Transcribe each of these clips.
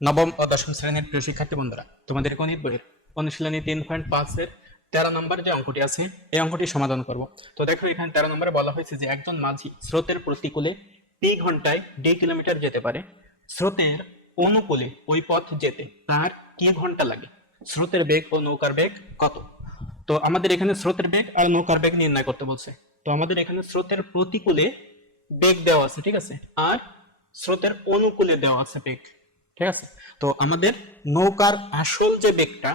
নবম ও দশম শ্রেণীর প্রিয় শিক্ষার্থী বন্ধুরা, তোমাদের গণিত বইয়ের অনুশীলনী 3.5 এর 13 নম্বর যে অঙ্কটি আছে এই অঙ্কটি সমাধান করব। তো দেখো এখানে 13 নম্বরে বলা হয়েছে যে একজন মাঝি স্রোতের প্রতিকূলে টি ঘন্টায় ডি কিলোমিটার যেতে পারে। স্রোতের অনুকূলে ওই পথ যেতে তার কি ঘন্টা লাগে? স্রোতের বেগ ও নৌকার বেগ কত? তো আমাদের এখানে স্রোতের বেগ আর নৌকার বেগ নির্ণয় করতে বলছে। তো আমাদের এখানে স্রোতের প্রতিকূলে বেগ দেওয়া আছে, ঠিক আছে, আর স্রোতের অনুকূলে দেওয়া আছে বেগ, ঠিক আছে। তো আমাদের নৌকার আসল যে বেগটা,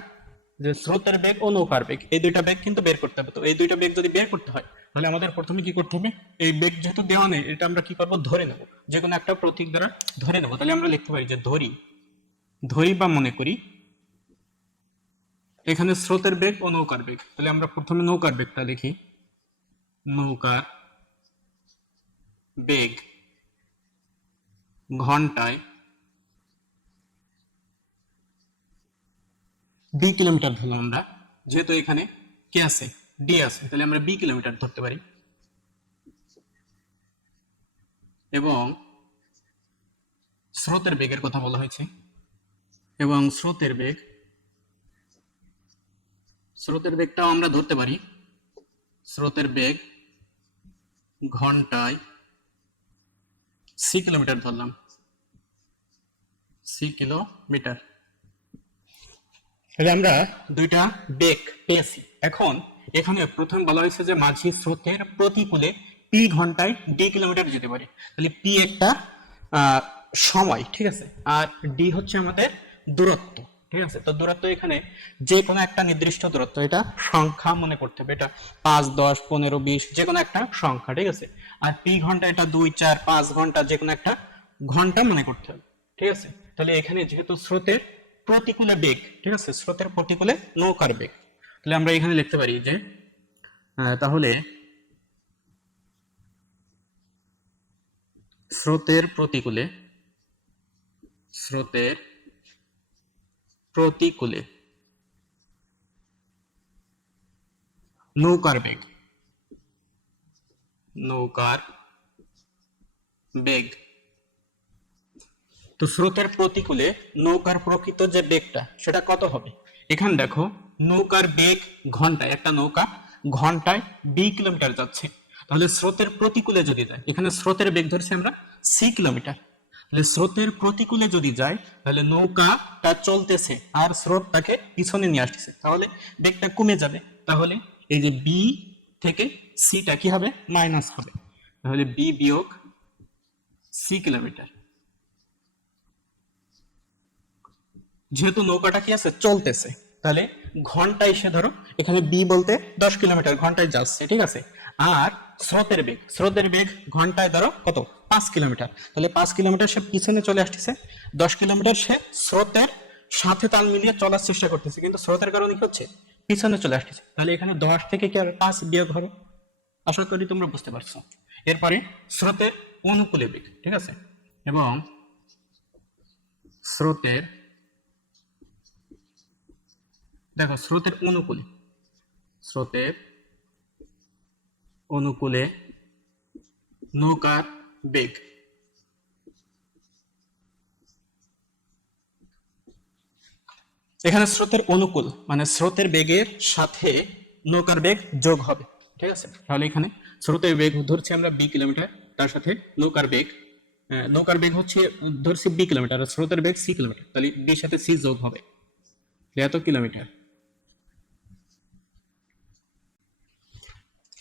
যে স্রোতের বেগ ও নৌকার বেগ, এই দুইটা বেগ কিন্তু বের করতে হবে। তো এই দুইটা বেগ যদি বের করতে হয় তাহলে আমাদের প্রথমে কি করতে হবে, এই বেগ যেহেতু দেওয়া নেই এটা আমরা কি করবো, ধরে নেব, যে কোনো একটা প্রতীক দ্বারা ধরে নেব। তাহলে আমরা লিখতে পারি যে ধরি, ধরি বা মনে করি এখানে স্রোতের বেগ ও নৌকার বেগ। তাহলে আমরা প্রথমে নৌকার বেগটা লিখি, নৌকার বেগ ঘন্টায় বি কিলোমিটার ধরলাম আমরা, যেহেতু এখানে কে আছে, ডি আছে, তাহলে আমরা বি কিলোমিটার ধরতে পারি। এবং স্রোতের বেগের কথা বলা হয়েছে, এবং স্রোতের বেগটাও আমরা ধরতে পারি। স্রোতের বেগ ঘন্টায় সি কিলোমিটার ধরলাম, সি কিলোমিটার। তাহলে আমরা দুইটা বেগ পেয়েছি। এখন এখানে প্রথম বলা হয়েছে যে মাঝি স্রোতের প্রতিকূলে পি ঘন্টায় ডি কিলোমিটার যেতে পারে। তাহলে পি একটা সময়, ঠিক আছে, আর ডি হচ্ছে আমাদের দূরত্ব, ঠিক আছে। তো দূরত্ব এখানে যে কোনো একটা নির্দিষ্ট দূরত্ব, এটা সংখ্যা মনে করতে হবে, এটা 5, 10, 15, 20 যে কোনো একটা সংখ্যা, ঠিক আছে। আর পি ঘন্টা এটা 2, 4, 5 ঘন্টা যে কোনো একটা ঘন্টা মনে করতে হবে, ঠিক আছে। তাহলে এখানে যেহেতু স্রোতের প্রতিকূলে বেগ, ঠিক আছে, স্রোতের প্রতিকূলে নৌকার বেগ, তাহলে আমরা এখানে লিখতে পারি যে তাহলে স্রোতের প্রতিকূলে নৌকার বেগ। তো স্রোতের প্রতিকূলে নৌকার প্রকৃত যে বেগটা সেটা কত হবে? এখানে দেখো নৌকার বেগ ঘন্টায়, একটা নৌকা ঘন্টায় 20 কিলোমিটার যাচ্ছে। তাহলে স্রোতের প্রতিকূলে যদি যায়, এখানে স্রোতের বেগ ধরছি আমরা সি কিলোমিটার, তাহলে স্রোতের প্রতিকূলে যদি যায় তাহলে নৌকাটা চলতেছে আর স্রোত তাকে পিছনে নিয়ে আসতেছে, তাহলে বেগটা কমে যাবে। তাহলে এই যে বি থেকে সিটা কি হবে, মাইনাস হবে। তাহলে বি বিয়োগ সি কিলোমিটার। যেহেতু নৌকাটা কি আছে, চলতেছে, তাহলে ঘন্টায় এসে ধরো এখানে বি বলতে 10 কিলোমিটার ঘন্টায় যাচ্ছে, ঠিক আছে। আর স্রোতের বেগ ঘন্টায় ধরো কত, 5 কিলোমিটার, তাহলে 5 কিলোমিটার সে পিছনে চলে আসতেছে। 10 কিলোমিটার সে স্রোতের সাথে তাল মিলিয়ে চলার চেষ্টা করতেছে, কিন্তু স্রোতের কারণে কি হচ্ছে, পিছনে চলে আসতেছে। তাহলে এখানে 10 থেকে কি আর 5 বিয়োগ হবে। আশা করি তোমরা বুঝতে পারছো। এরপরে স্রোতের অনুকূলে বেগ, ঠিক আছে, এবং স্রোতের দেখো স্রোতের অনুকূলে নৌকার বেগ। এখানে স্রোতের অনুকূল মানে স্রোতের বেগের সাথে নৌকার বেগ যোগ হবে, ঠিক আছে। তাহলে এখানে স্রোতের বেগ ধরছি আমরা বি কিলোমিটার, তার সাথে নৌকার বেগ হচ্ছে ধরছি বি কিলোমিটার, আর স্রোতের বেগ সি কিলোমিটার, তাহলে বির সাথে সি যোগ হবে, এত কিলোমিটার।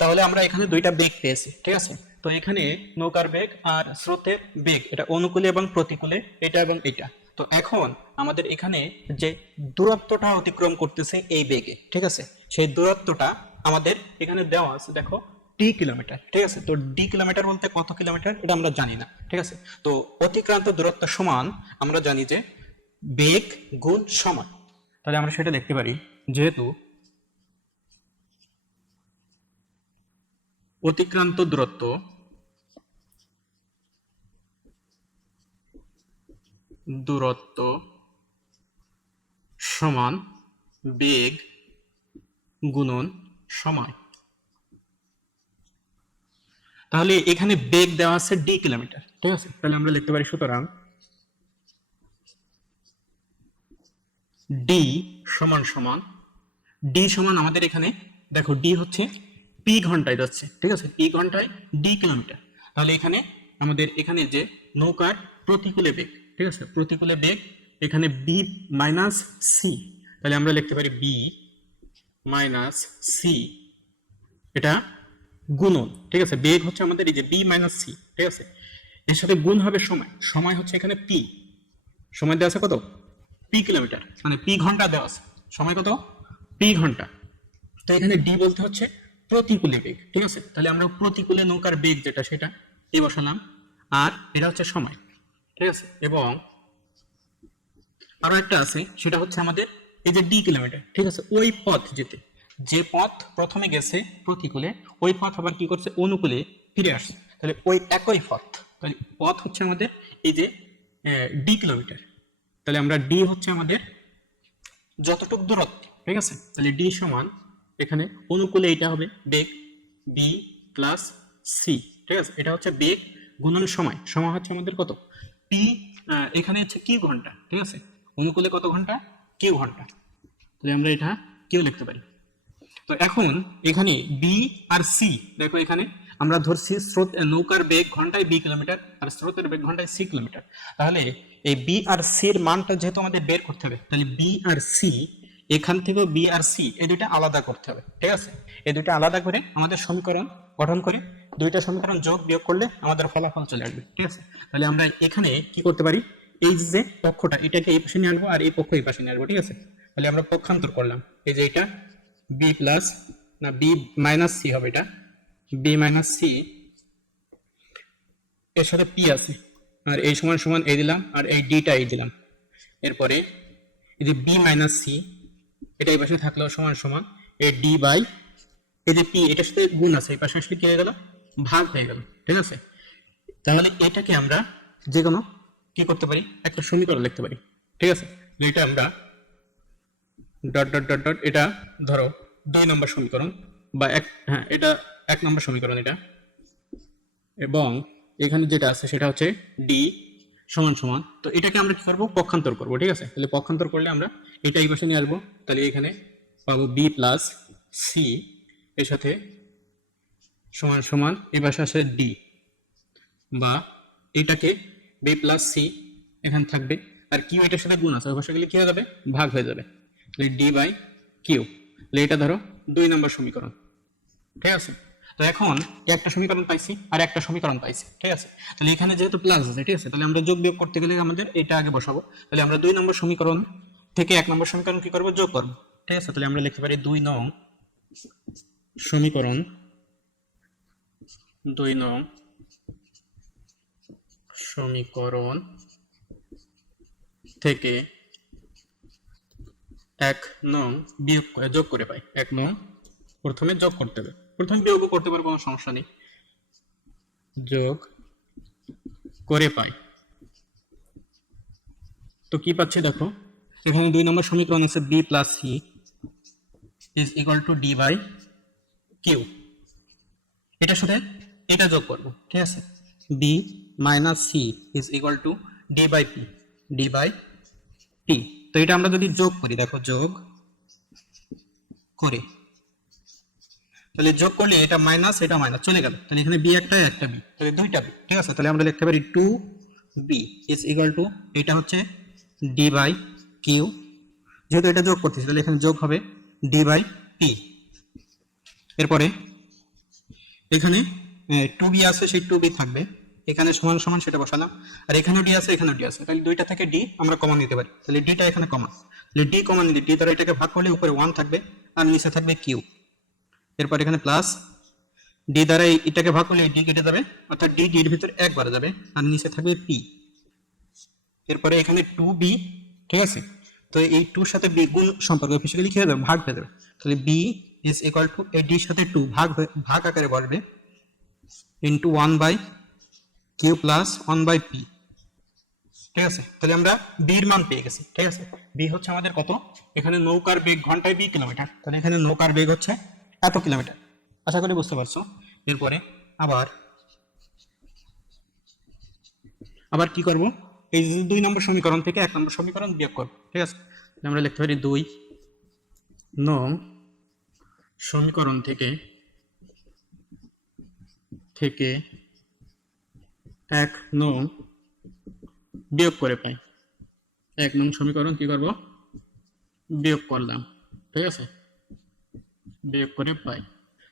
তাহলে আমরা এখানে দুইটা বেগ পেয়েছি, ঠিক আছে। তো এখানে নৌকার বেগ আর স্রোতের বেগ, এটা অনুকূলে এবং প্রতিকূলে, এটা এবং এটা। তো এখন আমাদের এখানে যে দূরত্বটা অতিক্রম করতেছে এই বেগে, ঠিক আছে, সেই দূরত্বটা আমাদের এখানে দেওয়া আছে, দেখো ডি কিলোমিটার, ঠিক আছে। তো ডি কিলোমিটার বলতে কত কিলোমিটার এটা আমরা জানি না, ঠিক আছে। তো অতিক্রান্ত দূরত্ব সমান আমরা জানি যে বেগ গুণ সময়। তাহলে আমরা সেটা দেখতে পারি, যেহেতু অতিক্রান্ত দূরত্ব সমান বেগ গুণন সময়। তাহলে এখানে বেগ দেওয়া আছে ডি কিলোমিটার, ঠিক আছে। তাহলে আমরা লিখতে পারি সুতরাং ডি সমান সমান ডি সমান আমাদের এখানে দেখো ডি হচ্ছে পি ঘন্টায় যাচ্ছে, ঠিক আছে, পি ঘন্টায় ডি কিলোমিটার। তাহলে এখানে আমাদের এখানে যে নৌকার প্রতিকূলে বেগ, ঠিক আছে, প্রতিকূলে বেগ এখানে বি মাইনাস সি, তাহলে আমরা লিখতে পারি বি মাইনাস সি, এটা গুণন, ঠিক আছে, বেগ হচ্ছে আমাদের এই যে বি মাইনাস সি, ঠিক আছে, এর সাথে গুণ হবে সময়, সময় হচ্ছে এখানে পি, সময় দেওয়া আছে কত পি কিলোমিটার, মানে পি ঘন্টা দেওয়া আছে, সময় কত পি ঘন্টা। তো এখানে ডি বলতে হচ্ছে প্রতিকূলে বেগ, ঠিক আছে, তাহলে আমরা প্রতিকূলে নৌকার বেগ যেটা সেটা এই বসালাম, আর এটা হচ্ছে সময়, ঠিক আছে। এবং আরো একটা আছে সেটা হচ্ছে আমাদের এই যে ডি কিলোমিটার, ঠিক আছে, ওই পথ যেতে, যে পথ প্রথমে গেছে প্রতিকূলে ওই পথ আবার কি করছে অনুকূলে ফিরে আসছে, তাহলে ওই একই পথ, তাহলে পথ হচ্ছে আমাদের এই যে ডি কিলোমিটার, তাহলে আমরা ডি হচ্ছে আমাদের যতটুক দূরত্ব, ঠিক আছে, তাহলে ডি সমান এখানে অনুকূলে এটা হবে বেগ বি প্লাস সি, ঠিক আছে, এটা হচ্ছে বেগ গুণন সময়, সময় হচ্ছে আমাদের কত পি, এখানে হচ্ছে কিউ ঘন্টা, ঠিক আছে, অনুকূলে কত ঘন্টা কিউ ঘন্টা, তাহলে আমরা এটা কিউ লিখতে পারি। তো এখন এখানে বি আর সি, দেখো এখানে আমরা ধরছি স্রোত নৌকার বেগ ঘন্টায় বি কিলোমিটার আর স্রোতের বেগ ঘন্টায় সি কিলোমিটার, তাহলে এই বি আর সি এর মানটা যেহেতু আমাদের বের করতে হবে, তাহলে বি আর সি এখান থেকে বি আর সি এই দুইটা আলাদা করতে হবে, ঠিক আছে, এই দুইটা আলাদা করে আমাদের সমীকরণ গঠন করে দুইটা সমীকরণ যোগ বিয়োগ করলে আমাদের ফলাফল চলে আসবে, ঠিক আছে। তাহলে আমরা এখানে কি করতে পারি, এই যে পক্ষটা এটাকে এই পাশে নিয়ে আসবো আর এই পক্ষ এই পাশে নিয়ে আসবো, ঠিক আছে, তাহলে আমরা পক্ষান্তর করলাম, এই যে এটা বি প্লাস না বি মাইনাস সি হবে, এটা বি মাইনাস সি এর সাথে পি আছে আর এই সমান সমান এই দিলাম আর এই ডিটা এই দিলাম, এরপরে এই যে বি মাইনাস সি এটা এই পাশে থাকলেও সমান সমান এই ডি বাই এই যে পি এটার সাথে গুণ আছে এই পাশে আসলে কি হয়ে গেল ভাগ হয়ে গেল, ঠিক আছে। তাহলে এটাকে আমরা যে কোনো কি করতে পারি একটা সমীকরণ লিখতে পারি, ঠিক আছে, এটা আমরা ডট ডট ডট ডট এটা ধরো 2 নম্বর সমীকরণ বা এক, হ্যাঁ এটা 1 নম্বর সমীকরণ এটা, এবং এখানে যেটা আছে সেটা হচ্ছে ডি সমান সমান, তো এটাকে আমরা কি করবো পক্ষান্তর করবো, ঠিক আছে, তাহলে পক্ষান্তর করলে আমরা এটা এই পাশে নিয়ে আসবো, তাহলে এখানে পাবো বি প্লাস সি এর সাথে সমান সমান এই পাশে আসে ডি, বা এটাকে বি প্লাস সি এখানে থাকবে আর কিউ এটার সাথে গুণ আছে ওই পাশে গেলে কি হয়ে যাবে ভাগ হয়ে যাবে, তাহলে ডি বাই কিউ, তাহলে এটা ধরো 2 নম্বর সমীকরণ, ঠিক আছে। তো এখন একটা সমীকরণ পাইছি আর একটা সমীকরণ পাইছি, ঠিক আছে, তাহলে এখানে যেহেতু প্লাস আছে, ঠিক আছে, তাহলে আমরা যোগ বিয়োগ করতে গেলে আমাদের এটা আগে বসাবো, তাহলে আমরা 2 নম্বর সমীকরণ থেকে 1 নম্বর সমীকরণ কি করবো যোগ করবো, ঠিক আছে, তাহলে আমরা লিখতে পারি 2 নং সমীকরণ 2 নং সমীকরণ থেকে 1 নং বিয়োগ করে যোগ করে পাই, 1 নং প্রথমে যোগ করতে হবে, প্রথমে বিয়োগও করতে পারবো কোনো সমস্যা নেই, যোগ করে পাই। তো কি পাচ্ছি দেখো এখানে 2 নম্বর সমীকরণ আছে b plus c is equal to d by q, এটার সাথে এটা যোগ করবো, ঠিক আছে, b minus c is equal to d by p, d by p, তো এটা আমরা যদি যোগ করি দেখো যোগ করে, তাহলে যোগ করলে এটা মাইনাস এটা মাইনাস চলে গেল, তাহলে এখানে বি একটা একটা বি, তাহলে দুইটা বি, ঠিক আছে, তাহলে আমরা লিখতে পারি 2b ইজ ইকুয়াল টু এটা হচ্ছে ডি বাই কিউ, যেহেতু এটা যোগ করতেছি তাহলে এখানে যোগ হবে ডি বাই পি, এরপরে এখানে 2b আছে সেই 2b থাকবে, এখানে সমান সমান সেটা বসালাম আর এখানে ডি আছে এখানে ডি আছে, তাহলে দুইটা থেকে ডি আমরা কমন নিতে পারি, তাহলে ডিটা এখানে কমন, তাহলে ডি কমন নিলে ডি দ্বারা এটাকে ভাগ করলে উপরে 1 থাকবে আর নিচে থাকবে কিউ, এরপর এখানে প্লাস ডি দ্বারা এটাকে ভাগ করলে ডি কেটে যাবে অর্থাৎ ডি ডির ভিতরে একবার যাবে আর নিচে থাকবে পি, এরপরে এখানে 2b, ঠিক আছে, তো এই 2 এর সাথে বি গুণ সম্পর্ক ফিজিক্যালি কি হয়ে যাবে ভাগ হয়ে যাবে, তাহলে b ইজ ইকুয়াল টু এই ডির সাথে 2 ভাগ আকারে বসবে into 1 by q plus 1 by p, ঠিক আছে, তাহলে আমরা b এর মান পেয়ে গেছি, ঠিক আছে, b হচ্ছে আমাদের কত এখানে নৌকার বেগ ঘন্টায় b কিলোমিটার, তাহলে এখানে নৌকার বেগ হচ্ছে এত কিলোমিটার, আশা করি বুঝতে পারছো। এরপরে আবার কি করব এই যে 2 নম্বর সমীকরণ থেকে 1 নম্বর সমীকরণ বিয়োগ করব, ঠিক আছে, আমরা লিখতে পারি 2 নং সমীকরণ থেকে 1 নং বিয়োগ করে পাই। 1 নং সমীকরণ কি করব, বিয়োগ করলাম, ঠিক আছে, বিয়োগ করে পাই।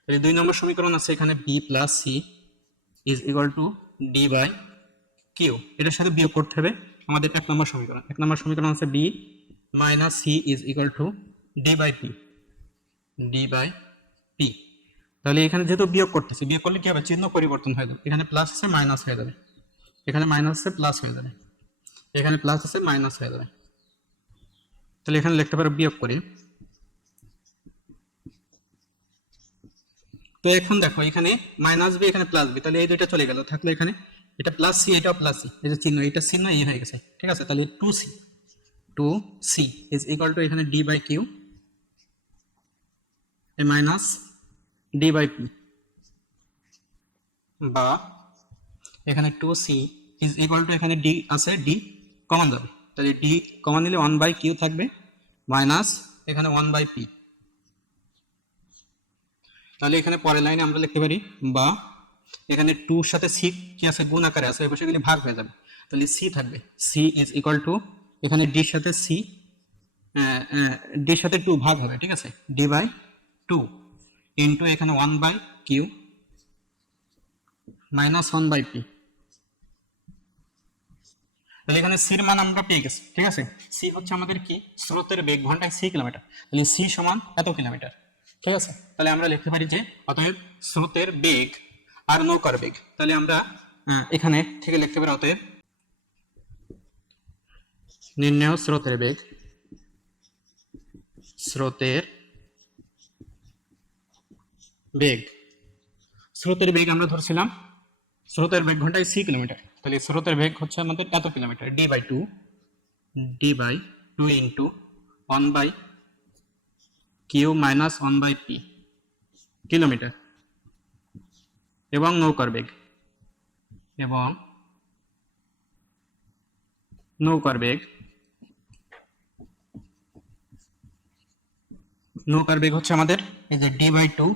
তাহলে 2 নম্বর সমীকরণ আছে এখানে b plus c is equal to d by q, এটার সাথে বিয়োগ করতে হবে আমাদের 1 নম্বর সমীকরণ। 1 নম্বর সমীকরণ আছে b minus c is equal to d by p, d by p। তাহলে এখানে যেহেতু বিয়োগ করতেছি, বিয়োগ করলে কি হবে, চিহ্ন পরিবর্তন হয়ে যাবে, এখানে প্লাস আছে মাইনাস হয়ে যাবে, এখানে মাইনাস আছে প্লাস হয়ে যাবে, এখানে প্লাস আছে মাইনাস হয়ে যাবে। তাহলে এখানে লিখতে পারো বিয়োগ করি। তো এখন দেখো এখানে মাইনাস বি এখানে প্লাস বি, তাহলে এই দুইটা চলে গেল, থাকলে এখানে এটা প্লাস সি এটাও প্লাস সি, এই যে চিহ্ন এটা চিহ্ন এই হয়ে গেছে, ঠিক আছে। তাহলে 2c ইজ ইকুয়াল টু এখানে d বাই কিউ এ মাইনাস d বাই পি, বা এখানে 2c ইজ ইকুয়াল টু এখানে d আছে, d কমন যাবে, তাহলে d কমন নিলে 1 বাই কিউ থাকবে মাইনাস এখানে 1 বাই পি। তাহলে এখানে পরের লাইনে আমরা লিখতে পারি বা এখানে 2 এর সাথে c কি আছে, গুণ আকারে আছে, এই পাশে গেলে ভাগ হয়ে যাবে, তাহলে c থাকবে, c ইজ ইকুয়াল টু এখানে d এর সাথে c, d এর সাথে 2 ভাগ হবে, ঠিক আছে, d বাই 2 ইনটু এখানে 1 by q minus 1 by p. তাহলে এখানে c এর মান আমরা পেয়ে গেছি, ঠিক আছে। c হচ্ছে আমাদের কি, স্রোতের বেগ ঘন্টায় c কিলোমিটার, তাহলে c সমান এত কিলোমিটার, ঠিক আছে। তাহলে আমরা লিখতে পারি যে অতএব স্রোতের বেগ আর নৌকার বেগ, তাহলে আমরা এখানে থেকে লিখতে পারি অতএব নির্ণেয় স্রোতের বেগ, স্রোতের বেগ, স্রোতের বেগ আমরা ধরছিলাম স্রোতের বেগ ঘন্টায় c কিলোমিটার, তাহলে স্রোতের বেগ হচ্ছে আমাদের এত kilometre, d by 2 into 1 by q minus 1 by p kilometre, এবং নৌকার বেগ, এবং নৌকার বেগ, নৌকার বেগ হচ্ছে আমাদের এই যে d by 2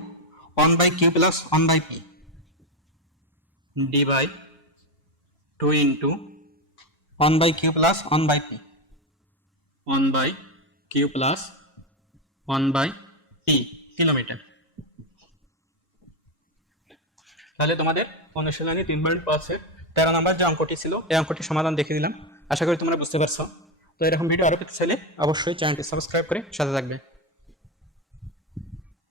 1 by q plus 1 by p, d by 2 into 1 by q plus 1 by p, 1 by q plus 1 by p kilometre. তাহলে তোমাদের অনুশীলনী 3.5 13 নম্বর যে অঙ্কটি ছিল এই অঙ্কটি সমাধান দেখে দিলাম, আশা করি তোমরা বুঝতে পারছো। তো এরকম ভিডিও আরো পেতে চাইলে অবশ্যই চ্যানেলটি সাবস্ক্রাইব করে সাথে থাকবে।